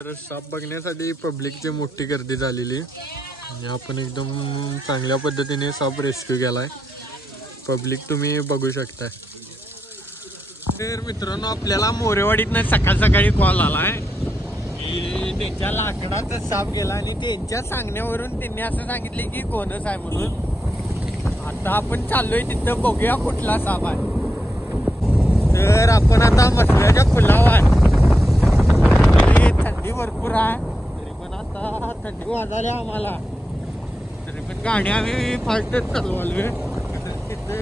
तर साप बघण्यासाठी पब्लिकची मोठी गर्दी झालेली आणि आपण एकदम चांगल्या पद्धतीने साप रेस्क्यू केलाय. पब्लिक तुम्ही बघू शकताय. तर मित्रांनो आपल्याला मोरेवाडीतनं सकाळी कॉल आलाय की त्यांच्या लाकडाचा साप गेला आणि त्यांच्या सांगण्यावरून त्यांनी असं सांगितले की कोणच आहे म्हणून. आता आपण चाललोय तिथं बघूया कुठला साप आहे. तर आपण आता मसल्याच्या पुलावर, थंडी भरपूर आहे तरी पण आता थंडी वाजायला आम्हाला, तरी पण गाडी आम्ही फास्टच चालवलोय. तिथे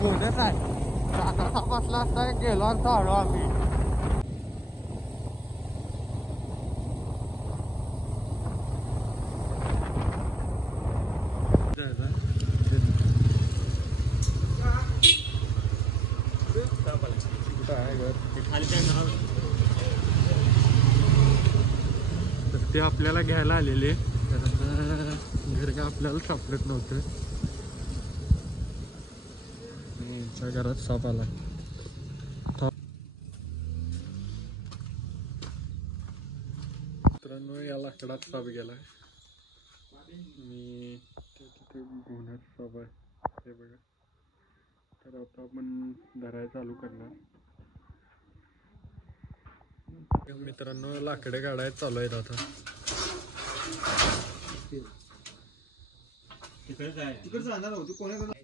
कोणच आहे. आता साप असला असता गेलो असता आलो आम्ही. तर ते आपल्याला घ्यायला आलेले, घर काय आपल्याला सापडत नव्हतं. यांच्या घरात साप आला. मित्रांनो या लाकडात साप गेलाय. मी तिथे गुन्ह्यात साप आहे हे बघा. तर आता आपण धरायला चालू करणार. मित्रांनो लाकडे काढायला चालू आहेत आता.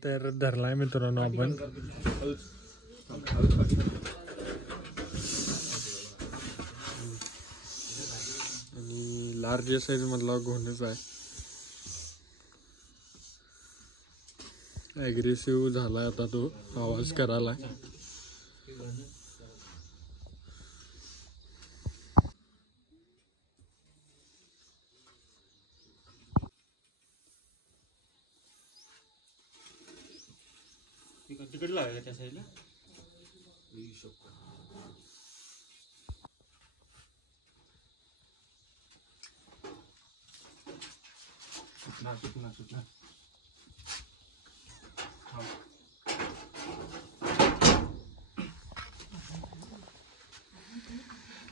तर धरलाय मित्रांनो आपण. आणि लार्ज साईज मधला घोणच आहे. ॲग्रेसिव्ह झालाय आता तो, आवाज करायला. तिकडे लावायला त्या साईडला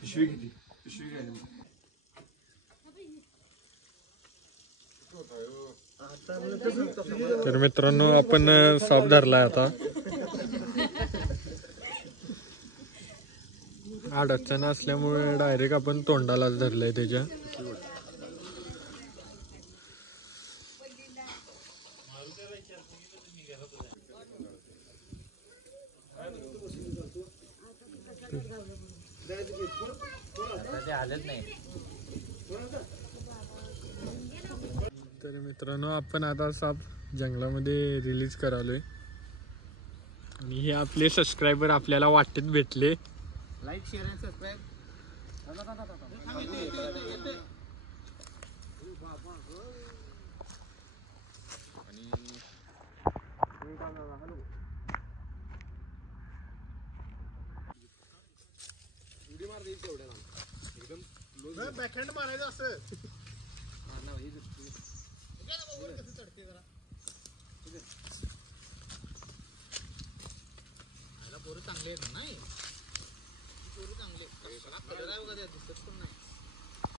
पिशवी किती पिशवी घ्यायला. तर मित्रांनो आपण साप धरलाय आता. अडचण असल्यामुळे डायरेक्ट आपण तोंडालाच धरलंय त्याच्या. तर मित्रांनो आपण आता साप जंगलामध्ये रिलीज करालोय आणि हे आपले सबस्क्रायबर आपल्याला वाटेत भेटले. लाईक शेअर आणि सबस्क्राईब. उडी मार देईल तेवढ्या एकदम बॅकहँड मारायचं असं. पोरं चांगले आहेत नाही, पोरं चांगले. कलर आहे बघा, दिसत पण नाही.